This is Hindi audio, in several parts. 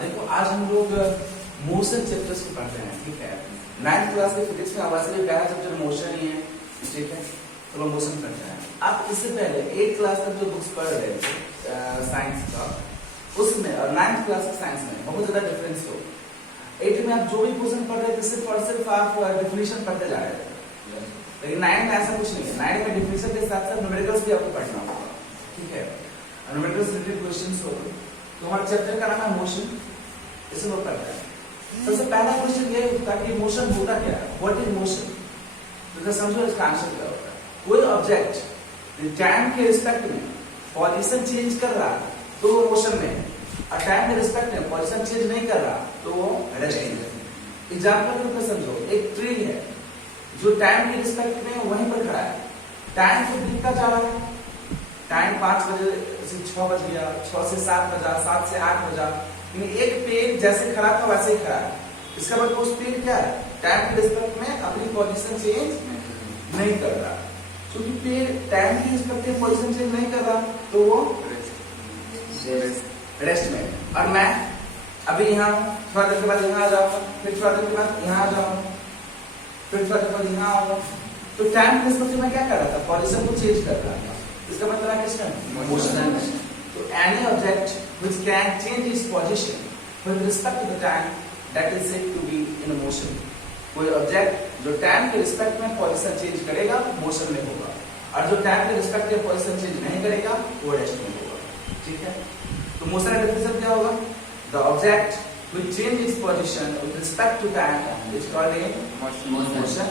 देखो आज हम लोग मोशन चैप्टर्स को पढ़ते हैं, ठीक है। 9th क्लास के फिजिक्स में वैसे भी पहला चैप्टर मोशन ही है, ठीक है। तो लोग मोशन पढ़ते हैं। आप इससे पहले 8th क्लास तक जो बुक्स पढ़ रहे थे साइंस का, उसमें और 9th क्लास के साइंस में बहुत ज्यादा डिफरेंस हो। 8th में आप जो भी क्वेश्चन पढ़ रहे थे सिर्फ और सिर्फ आप डिफिनेशन पढ़ते जा रहे थे, लेकिन 9th में ऐसा कुछ नहीं है। 9th में डिफिनेशन के साथ साथ न्यूमेरिकल्स भी आपको पढ़ना होगा, ठीक है। न्यूमेरिकल्स रिलेटेड क्वेश्चंस हो। तो हमारे चैप्टर का नाम है मोशन, इसे लोग पढ़ते हैं। सबसे पहला क्वेश्चन ये होता है कि मोशन होता क्या है, व्हाट इज मोशन। तो समझो इसका आंसर क्या होता है। कोई ऑब्जेक्ट टाइम के रिस्पेक्ट में पोजीशन चेंज कर रहा है तो वो मोशन में है, और टाइम के रिस्पेक्ट में पोजीशन चेंज नहीं कर रहा तो वो रेस्ट में है। एग्जांपल के रूप में समझो, एक ट्री है जो टाइम के रिस्पेक्ट में वहीं पर खड़ा है, टाइम तो बीतता जा रहा है, टाइम 5 बजे से 6 बज गया, 6 से 7 बजा, 7 से 8 बजा, लेकिन एक पेड़ जैसे खड़ा था वैसे ही खड़ा है। इसका मतलब उस पेड़ क्या है, टाइम के रिस्पेक्ट में अपनी पोजीशन चेंज नहीं कर रहा। क्योंकि पेड़ टाइम के रिस्पेक्ट में पोजीशन चेंज नहीं कर रहा तो वो रेस्ट में। और मैं अभी यहाँ थोड़ा देर के बाद यहाँ आ जाऊंगा, फिर थोड़ा देर के बाद यहाँ आ जाऊंगा, फिर थोड़ा देर बाद यहाँ आऊंगा, तो टाइम के रिस्पेक्ट में क्या कर रहा था, पोजीशन को चेंज कर रहा था। इसका मतलब है किसका, मोशन। तो any object which can change its position with respect to the time that is said to be in motion. कोई ऑब्जेक्ट जो टाइम के रिस्पेक्ट में पोजीशन चेंज करेगा मोशन में होगा, और जो टाइम के रिस्पेक्ट में पोजीशन चेंज नहीं करेगा वो रेस्ट में होगा, ठीक है। तो मोशन का डेफिनेशन क्या होगा, the object which change its position with respect to time is called a motion,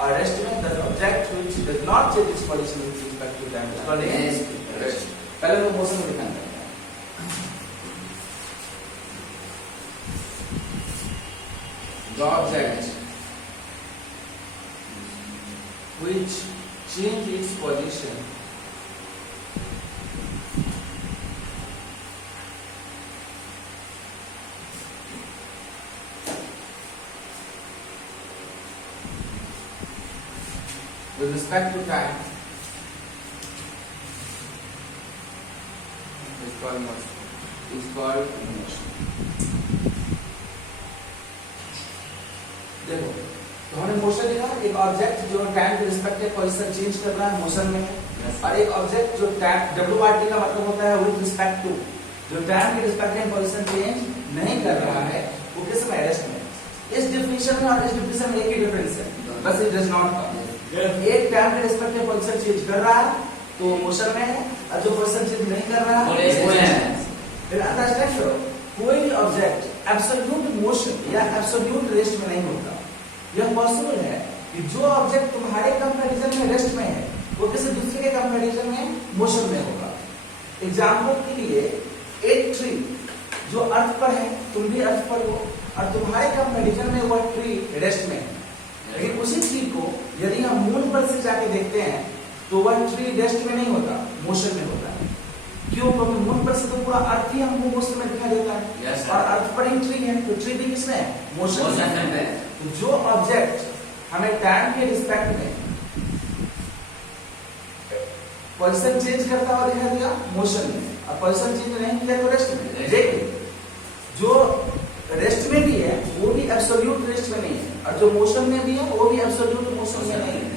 और रेस्ट में the object which does not change its position with respect to time is called a rest. पहले वो मोशन को दिखाना है। The object which change its position with respect to time is called motion. देखो तो हमने मोशन लिखा, एक ऑब्जेक्ट जो टाइम के रिस्पेक्ट में पोजीशन चेंज कर रहा है मोशन में, और एक ऑब्जेक्ट जो टाइम WRT का मतलब होता है विद रिस्पेक्ट टू, जो टाइम के रिस्पेक्ट में पोजीशन चेंज नहीं कर रहा है वो किस में, रेस्ट में। इस डेफिनेशन में और इस डेफिनेशन में एक ही डिफरेंस है, बस इट डज नॉट कम। एक टाइम के रिस्पेक्ट में पोजीशन चेंज कर रहा है तो मोशन में है, और जो पोजीशन चेंज नहीं कर रहा है फिर अंडरस्टैंड करो, कोई भी ऑब्जेक्ट एब्सोल्यूट मोशन या एब्सोल्यूट रेस्ट में नहीं होता। यह पॉसिबल है कि जो ऑब्जेक्ट तुम्हारे कंपैरिजन में रेस्ट में है वो किसी दूसरे के कंपैरिजन में मोशन में होगा। एग्जांपल के लिए एक ट्री जो अर्थ पर है, तुम भी अर्थ पर हो, और तुम्हारे कंपैरिजन में वह ट्री रेस्ट में है, लेकिन उसी ट्री को यदि हम मून पर से जाके देखते हैं तो वह ट्री रेस्ट में नहीं होता, मोशन में होता है। क्यों, क्योंकि मून पर से तो पूरा अर्थ ही हमको मोशन में दिखाई देता है, और अर्थ पर ही ट्री है, तो ट्री भी किसमें है, मोशन में है। तो जो ऑब्जेक्ट हमें टाइम के रिस्पेक्ट में पोजीशन चेंज करता हुआ दिखाई दिया मोशन में, और पोजीशन चेंज नहीं किया तो रेस्ट में। लेकिन जो रेस्ट में भी है वो भी एब्सोल्यूट रेस्ट में नहीं है, और जो मोशन में भी है वो भी एब्सोल्यूट मोशन में नहीं है।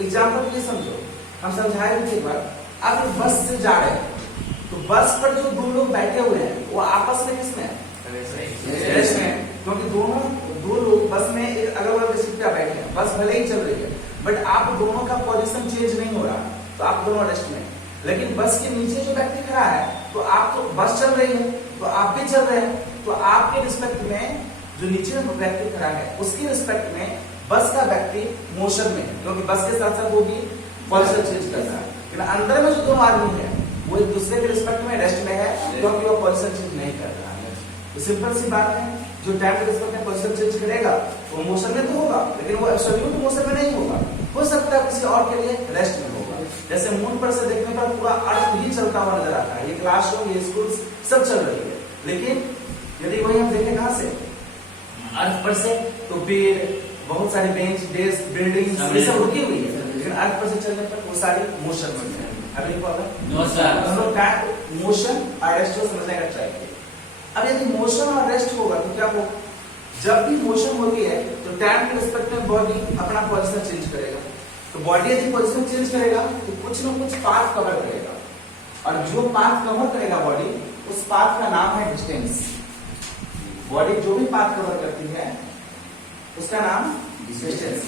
एग्जांपल ये समझो, हम समझाएंगे एक बार। आप एक बस से जा रहे हैं तो बस पर जो दो लोग बैठे हुए हैं वो आपस में किसमें है, रेस्ट में, क्योंकि दो लोग बस में एक अलग अलग सीट पे बैठे हैं, बस भले ही चल रही है बट आप दोनों का पोजीशन चेंज नहीं हो रहा, तो आप दोनों रेस्ट में। लेकिन बस के नीचे जो व्यक्ति खड़ा है तो आप तो बस चल रही है तो आप भी चल रहे हैं, तो आपके रिस्पेक्ट में जो नीचे व्यक्ति खड़ा है उसके रिस्पेक्ट में बस का व्यक्ति मोशन में, क्योंकि बस के साथ साथ वो भी पोजीशन चेंज कर रहा है। लेकिन अंदर में जो दोनों आदमी है वो एक दूसरे के रिस्पेक्ट में रेस्ट में है, क्योंकि वो पोजीशन चेंज नहीं कर रहा है। तो सिंपल सी बात है, जो टाइम के रिस्पेक्ट में पोजीशन चेंज करेगा वो मोशन में तो होगा, लेकिन वो एब्सोल्यूट मोशन में नहीं होगा। हो सकता है किसी और के लिए रेस्ट में होगा। जैसे मून पर से देखने पर पूरा अर्थ ही चलता हुआ नजर आता है, ये क्लासरूम, ये स्कूल सब चल रही है, लेकिन यदि वही हम देखें कहां से, अर्थ पर से, तो पेड़, बहुत सारे बेंच, डेस्क, बिल्डिंग ये सब रुकी हुई है, लेकिन अर्थ पर से चलने पर वो सारी मोशन में है। अभी हम लोग मोशन और रेस्ट को समझने का ट्राई किया। अब यदि मोशन और रेस्ट होगा तो क्या होगा? जब भी मोशन होती है तो टाइम के रिस्पेक्ट में बॉडी अपना पोजीशन चेंज करेगा। तो बॉडी यदि पोजीशन चेंज करेगा तो कुछ ना कुछ पाथ कवर करेगा, और जो पाथ कवर करेगा बॉडी, उस पाथ का नाम है डिस्टेंस। बॉडी जो भी पाथ कवर करती है उसका नाम डिस्टेंस।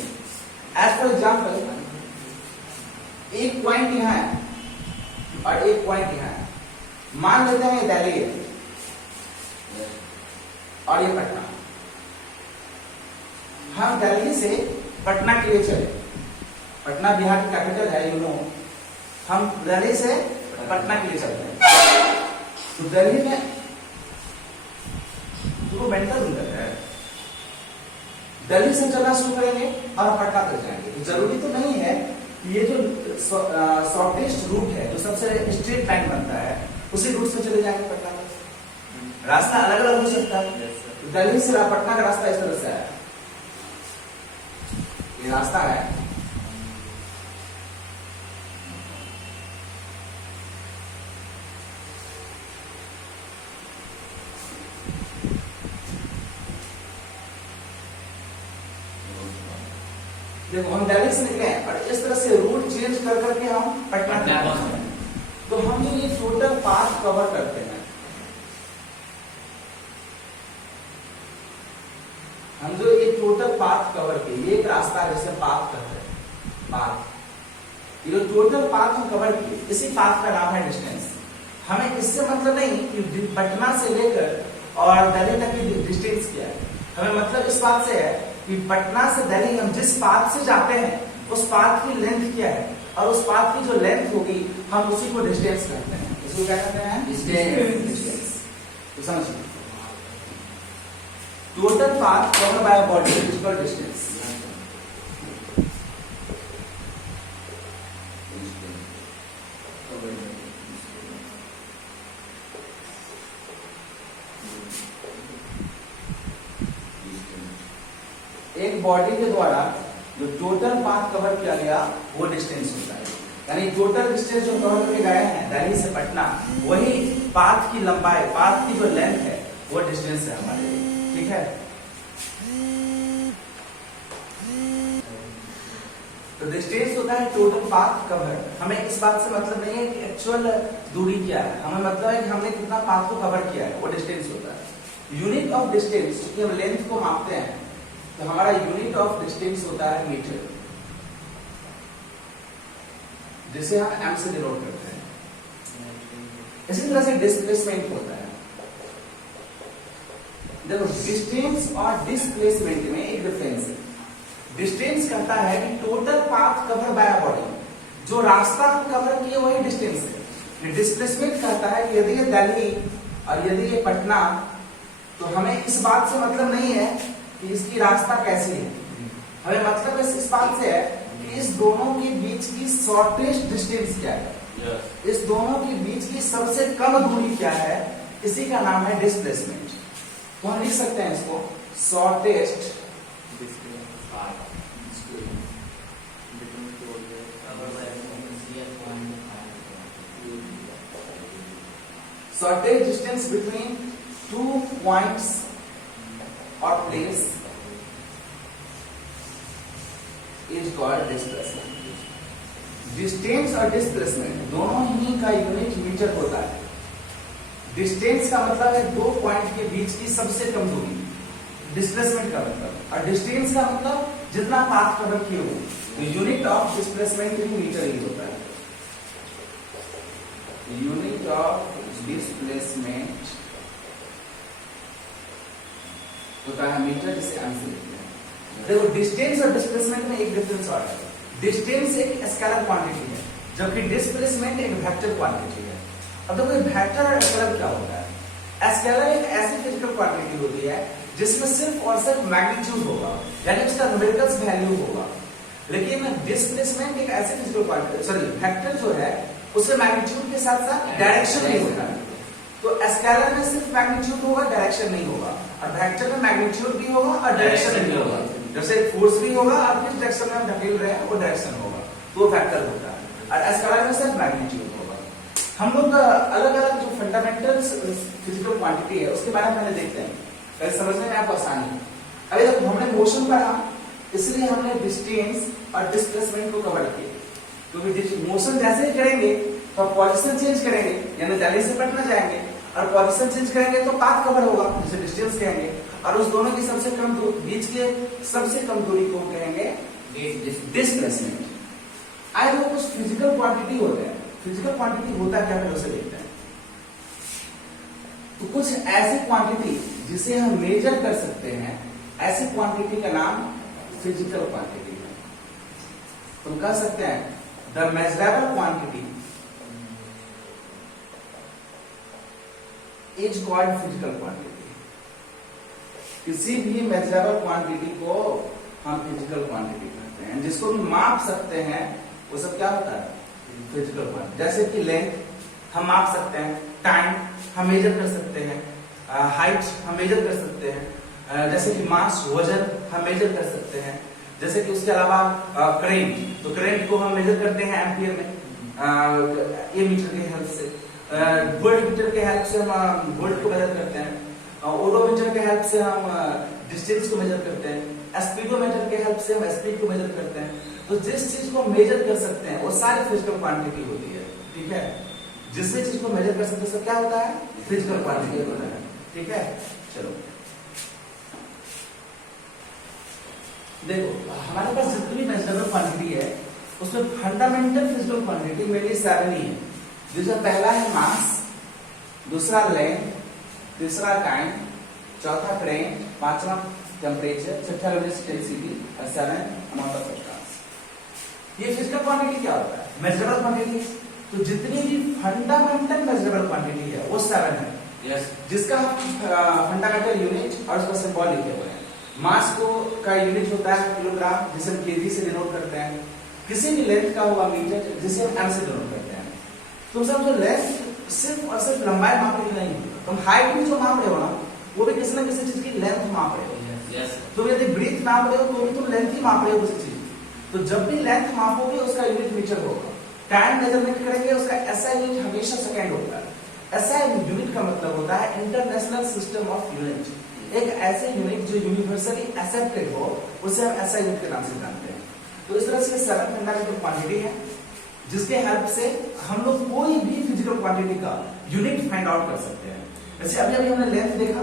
एज फॉर एग्जाम्पल, एक पॉइंट यहां है और एक पॉइंट यहां है। मान लेते हैं ये दिल्ली है और ये पटना। हम दिल्ली से पटना के लिए चले, पटना बिहार की कैपिटल है, यू नो। हम दिल्ली से पटना के लिए चलते हैं। तो दिल्ली में तो मेंटल है, दिल्ली से चलना शुरू करेंगे और पटना तक जाएंगे। तो जरूरी तो नहीं है ये जो शॉर्टेस्ट रूट है, जो सबसे स्ट्रेट लाइन बनता है, उसी रूट से चले जाएंगे पटना तक। रास्ता अलग अलग हो सकता है। तो दिल्ली से पटना का रास्ता इस तरह से है, ये रास्ता है। देखो हम दिल्ली से निकले और इस तरह से रूट चेंज कर करके हम पटना पहुंचे। तो हम जो ये टोटल पाथ कवर करते हैं, हम जो ये टोटल पाथ कवर किए, ये एक रास्ता जैसे पाथ करते हैं, पाथ, ये टोटल पाथ हम कवर किए, इसी पाथ का नाम है डिस्टेंस। हमें इससे मतलब नहीं कि पटना से लेकर और दिल्ली तक की डिस्टेंस क्या है, हमें मतलब इस बात से है कि पटना से दिल्ली हम जिस पाथ से जाते हैं उस पाथ की लेंथ क्या है, और उस पाथ की जो लेंथ होगी हम उसी को डिस्टेंस कहते हैं। इसको क्या कहते हैं? डिस्टेंस। तो समझिए, total path covered by a body is called distance. एक बॉडी के द्वारा जो टोटल पाथ कवर किया गया वो डिस्टेंस होता है। यानी टोटल डिस्टेंस जो कवर करके गए हैं दिल्ली से पटना, वही पाथ की लंबाई, पाथ की जो लेंथ है वो डिस्टेंस है हमारे लिए। ठीक है, तो डिस्टेंस होता है टोटल पाथ कवर। हमें इस बात से मतलब नहीं है कि एक्चुअल दूरी क्या है, हमें मतलब है कि हमने कितना पाथ को कवर किया है, वो डिस्टेंस होता है। यूनिट ऑफ डिस्टेंस, क्योंकि हम लेंथ को मापते हैं, तो हमारा यूनिट ऑफ डिस्टेंस होता है मीटर, जिसे हम एम से डिनोट करते हैं। इसी तरह से डिस्प्लेसमेंट होता है। देखो, डिस्टेंस और डिस्प्लेसमेंट में एक डिफरेंस है। डिस्टेंस कहता है कि total path cover by a body, जो रास्ता हम कवर किए वही डिस्टेंस है। डिस्प्लेसमेंट कहता है कि यदि ये दिल्ली और यदि ये पटना, तो हमें इस बात से मतलब नहीं है कि इसकी रास्ता कैसी है, हमें मतलब इस बात से है कि इस दोनों के बीच की शॉर्टेस्ट डिस्टेंस क्या है, इस दोनों के बीच की सबसे कम दूरी क्या है, इसी का नाम है डिस्प्लेसमेंट। तो हम लिख सकते हैं इसको shortest shortage distance between two points और place is called displacement. Distance और डिस्प्लेसमेंट दोनों ही का यूनिट मीटर होता है। डिस्टेंस का मतलब है दो पॉइंट के बीच की सबसे कम दूरी, डिस्प्लेसमेंट का मतलब, और डिस्टेंस का मतलब जितना पाथ कवर किए हो। तो यूनिट ऑफ डिस्प्लेसमेंट भी मीटर ही होता है। यूनिट ऑफ डिस्प्लेसमेंट होता है मीटर, जिसे एम से लिखते हैं। देखो, डिस्टेंस और डिस्प्लेसमेंट में एक डिफरेंस और है। डिस्टेंस एक स्केलर क्वांटिटी है, जबकि डिस्प्लेसमेंट एक वेक्टर क्वांटिटी है। अब देखो, वेक्टर और स्केलर क्या होता है? स्केलर एक ऐसी फिजिकल क्वांटिटी होती है जिसमें सिर्फ और सिर्फ मैग्नीट्यूड होगा, यानी उसका न्यूमेरिकल वैल्यू होगा। लेकिन डिस्प्लेसमेंट एक ऐसी फिजिकल क्वांटिटी, सॉरी वेक्टर जो है, उसमें मैग्नीट्यूड के साथ साथ डायरेक्शन नहीं होता है। तो स्केलर में सिर्फ मैग्नीट्यूड होगा, डायरेक्शन नहीं होगा, और वेक्टर में मैग्नीट्यूड भी होगा और डायरेक्शन नहीं होगा। जैसे फोर्स भी होगा और किस डायरेक्शन में हम धकेल रहे हैं वो डायरेक्शन होगा, तो वेक्टर होता है। और स्केलर में सिर्फ मैग्नीट्यूड होगा। हम लोग अलग अलग जो जो फंडामेंटल फिजिकल क्वांटिटी है उसके बारे में पहले देखते हैं, पहले समझने में आपको आसानी है। अभी देखो हमने मोशन पढ़ा, इसलिए हमने डिस्टेंस और डिस्प्लेसमेंट को कवर किया, क्योंकि मोशन जैसे ही करेंगे तो पोजीशन चेंज करेंगे, यानी दिल्ली से पटना जाएंगे, और पोजीशन चेंज करेंगे तो पाथ कवर होगा, जिसे डिस्टेंस कहेंगे, और उस दोनों की सबसे कम बीच के सबसे कम दूरी को कहेंगे डिस्प्लेसमेंट। आए वो कुछ फिजिकल क्वांटिटी होते हैं, फिजिकल क्वांटिटी होता है क्या, पहले उसे देखते हैं। तो कुछ ऐसी क्वांटिटी जिसे हम मेजर कर सकते हैं, ऐसी क्वांटिटी का नाम फिजिकल क्वांटिटी है। तुम कह सकते हैं the measurable quantity is called physical quantity. किसी भी मेजरेबल क्वांटिटी को हम फिजिकल क्वांटिटी कहते हैं, जिसको हम माप सकते हैं वो सब क्या होता है, फिजिकल क्वांटिटी। जैसे कि लेंथ हम माप सकते हैं, टाइम हम मेजर कर सकते हैं, हाइट हम मेजर कर सकते हैं, जैसे कि मास वजन हम मेजर कर सकते हैं, जैसे कि उसके अलावा करंट, तो करंट को हम मेजर करते हैं एम्पियर में, ये मीटर के हेल्प से, वोल्ट मीटर के हेल्प से हम वोल्ट को मेजर करते हैं, ओडोमीटर के हेल्प से हम डिस्टेंस को मेजर करते हैं, स्पीडोमीटर के हेल्प से हम स्पीड को मेजर करते हैं। तो जिस चीज को मेजर कर सकते हैं वो सारी फिजिकल क्वांटिटी होती है, ठीक है। जिस चीज को मेजर कर सकते हैं सब क्या होता है, फिजिकल क्वांटिटी होता है, ठीक है। चलो देखो हमारे पास जितनी मेजरेबल क्वांटिटी है उसमें फंडामेंटल फिजिकल क्वांटिटी मेनली 7 ही है, जिसमें पहला है मास, दूसरा लेंथ, तीसरा टाइम, चौथा करंट, पांचवा टेम्परेचर, छठा डेंसिटी और 7 अमाउंट ऑफ सब्सटेंस। ये फिजिकल क्वांटिटी क्या होता है, मेजरेबल क्वांटिटी। तो जितनी भी फंडामेंटल मेजरेबल क्वांटिटी है वो 7 है, yes. जिसका फंडामेंटल यूनिट और उसका सिंबल लिखे हुए हैं। मास को का यूनिट होता है किलोग्राम, जिसे हम केजी से डिनोट करते हैं। किसी भी लेंथ का होगा मीटर, जिसे हम एम से डिनोट करते हैं। तो समझो लेंथ सिर्फ और सिर्फ लंबाई मापने की नहीं, तुम हाइट भी जो माप रहे हो ना वो भी किसी न किसी चीज की लेंथ माप रहे हो, yes. तो यदि ब्रीथ नाप रहे हो तो भी तुम लेंथ ही माप रहे हो किसी चीज। तो जब भी लेंथ मापोगे उसका यूनिट मीटर होगा। टाइम मेजरमेंट करेंगे उसका एसआई यूनिट हमेशा सेकंड होता है। एसआई यूनिट का मतलब होता है इंटरनेशनल सिस्टम ऑफ यूनिट, एक ऐसे यूनिट जो यूनिवर्सली एक्सेप्टेड हो उसे हम एसआई यूनिट के नाम से जानते हैं। तो इस तरह से 7 फंडामेंटल क्वांटिटी है जिसके हेल्प से हम लोग कोई भी फिजिकल क्वांटिटी का यूनिट फाइंड आउट कर सकते हैं। जैसे अभी हमने लेंथ देखा,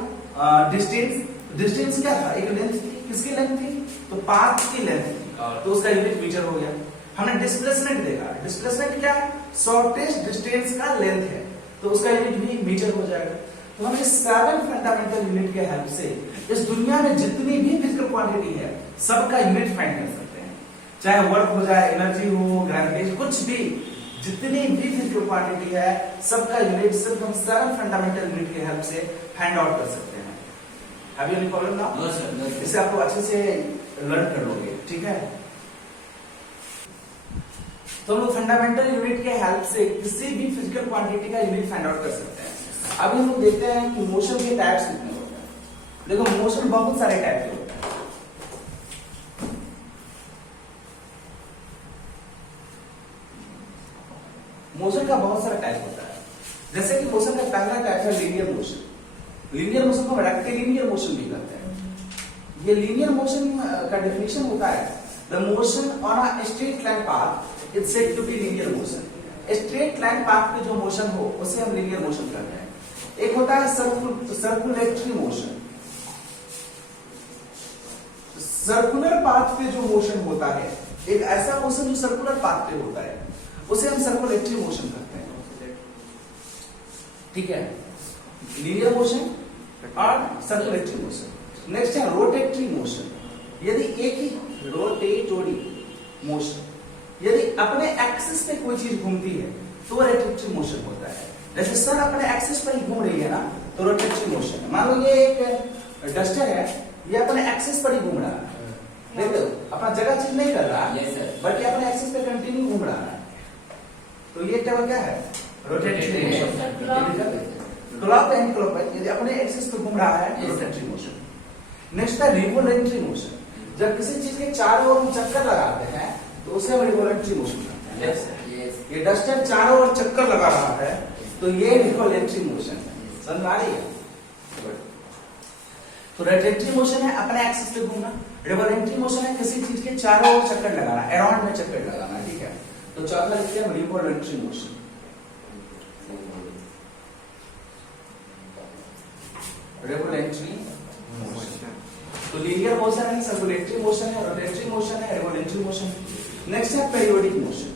डिस्टेंस क्या था, एक लेंथ थी, किसकी लेंथ थी, तो पाथ की लेंथ थी, तो उसका यूनिट मीटर हो गया। हमने डिस्प्लेसमेंट देखा, डिस्प्लेसमेंट क्या है, शॉर्टेस्ट डिस्टेंस का लेंथ है, तो उसका यूनिट भी मीटर हो जाएगा। तो हम इस 7 फंडामेंटल यूनिट के हेल्प से इस दुनिया में जितनी भी फिजिकल क्वांटिटी है सबका यूनिट फाइंड कर सकते हैं, चाहे वर्क हो जाए, एनर्जी हो, ग्रेविटेशन, कुछ भी, जितनी भी फिजिकल क्वांटिटी है सबका यूनिट सिर्फ हम 7 फंडामेंटल यूनिट के हेल्प से फाइंड आउट कर सकते हैं। Have you any problem now? No sir, इसे आपको अच्छे से लर्न कर लोगे, ठीक है। तो हम लोग फंडामेंटल यूनिट के हेल्प से किसी भी फिजिकल क्वांटिटी का यूनिट फाइंड आउट कर सकते हैं। अभी हम लोग देखते हैं कि मोशन के टाइप्स कितने होते हैं। देखो मोशन बहुत सारे टाइप के होते हैं। मोशन का बहुत सारा टाइप होता है। जैसे कि मोशन का पहला टाइप है लीनियर मोशन। लीनियर मोशन को रेक्टिलिनियर मोशन भी कहते हैं। ये लीनियर मोशन का डेफिनेशन होता है the motion on a straight line path is said to be linear motion. Straight line path पे जो मोशन हो उसे हम लीनियर मोशन कहते हैं। एक होता है सर्कुलेटरी मोशन। सर्कुलर पाथ पे जो मोशन होता है, एक ऐसा मोशन जो सर्कुलर पाथ पे होता है उसे हम सर्कुलेटरी मोशन कहते हैं, ठीक है। लीनियर मोशन और सर्कुलेटरी मोशन। नेक्स्ट है रोटेटरी मोशन। यदि एक ही रोटेटरी मोशन यदि अपने एक्सिस पे कोई चीज घूमती है तो वो रोटेटरी मोशन होता है। जैसे सन अपने एक्सिस पर ही घूम रही है ना, तो रोटेटरी मोशन है। मान लो ये एक डस्टर है, ये अपने एक्सिस पर ही घूम रहा है, देखो अपना जगह चेंज नहीं कर रहा है, बल्कि अपने एक्सिस पे कंटिन्यू घूम रहा है, तो ये टेबल क्या है, rotatory motion. Clock and clockwise यदि अपने एक्सिस पे घूम रहा है, रोटेटरी मोशन। नेक्स्ट है रिवोल्यूटरी मोशन। जब किसी चीज के चारों ओर चक्कर लगाते हैं तो उसे हम रिवोल्यूटरी मोशन कहते हैं। ये डस्टर चारों ओर चक्कर लगा रहा है, तो ये रिवोल्यूटरी मोशन है, समझ आ रही है? तो रोटेटरी मोशन है अपने एक्सिस पे घूमना, रिवोल्यूटरी मोशन है किसी चीज के चारों ओर चक्कर लगाना, अराउंड में चक्कर लगाना, ठीक है? तो चौथा लिखते हैं रिवोल्यूटरी मोशन। रिवोल्यूटरी मोशन तो लीनियर मोशन है, सर्कुलेटरी मोशन है, रोटेटरी मोशन है, रिवोल्यूटरी मोशन है। नेक्स्ट है पेरियोडिक मोशन।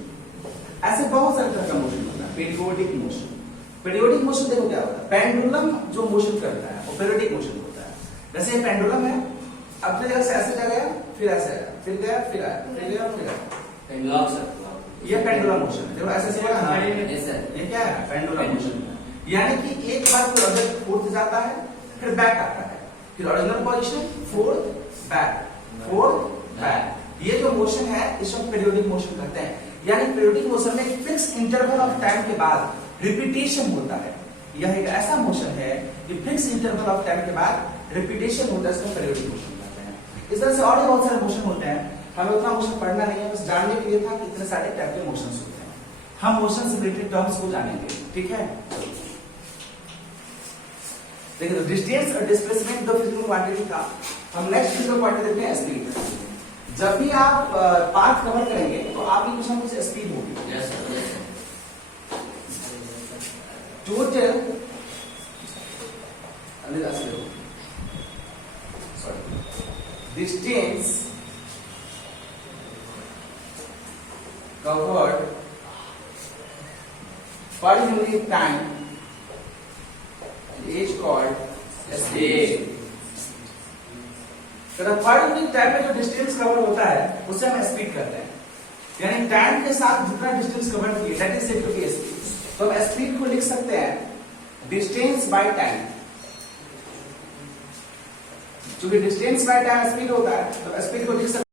ऐसे बहुत सारे तरह का मोशन होता है। पेरियोडिक मोशन, पेरियोडिक मोशन देखो क्या होता है, पेंडुलम जो मोशन करता है वो पेरियोडिक मोशन होता है। जैसे ये पेंडुलम है, अपने जगह से ऐसे जा गया, फिर ऐसे आया, फिर गया, फिर आया, फिर गया, फिर आया। ये पेंडुलम मोशन है। देखो ऐसे से ये क्या है, पेंडुलम मोशन है। यानी कि एक बार कोई ऑब्जेक्ट फोर्थ जाता है, फिर बैक आता है, फिर original position, fourth back, fourth back. ये जो मोशन है इसको पेरियोडिक मोशन कहते हैं। यानी पेरियोडिक मोशन में एक फिक्स इंटरवल ऑफ टाइम के बाद रिपीटेशन होता है। यह एक ऐसा मोशन है कि फिक्स इंटरवल ऑफ टाइम के बाद रिपीटेशन होता है, इसको पेरियोडिक मोशन कहते हैं। इस तरह से और भी बहुत सारे मोशन होते हैं, हमें उतना मोशन पढ़ना नहीं है, बस जानने के लिए था कि इतने सारे टाइप के मोशंस होते हैं। हम मोशन से रिलेटेड टर्म्स को जानेंगे, ठीक है? देखिए डिस्टेंस और डिस्प्लेसमेंट दो फिजिकल क्वांटिटी का। हम नेक्स्ट फिजिकल क्वांटिटी देखते हैं स्पीड। जब भी आप पाथ कवर करेंगे तो आपकी कुछ ना कुछ स्पीड होगी। Yes sir. Total distance covered per unit time is called speed। तो पर यूनिट टाइम में जो डिस्टेंस कवर होता है उससे हम स्पीड कहते हैं। यानी टाइम के साथ जितना डिस्टेंस कवर किया that is said to be speed. तो हम स्पीड को लिख सकते हैं डिस्टेंस बाय टाइम। क्योंकि डिस्टेंस बाय टाइम स्पीड होता है तो स्पीड को लिख सकते हैं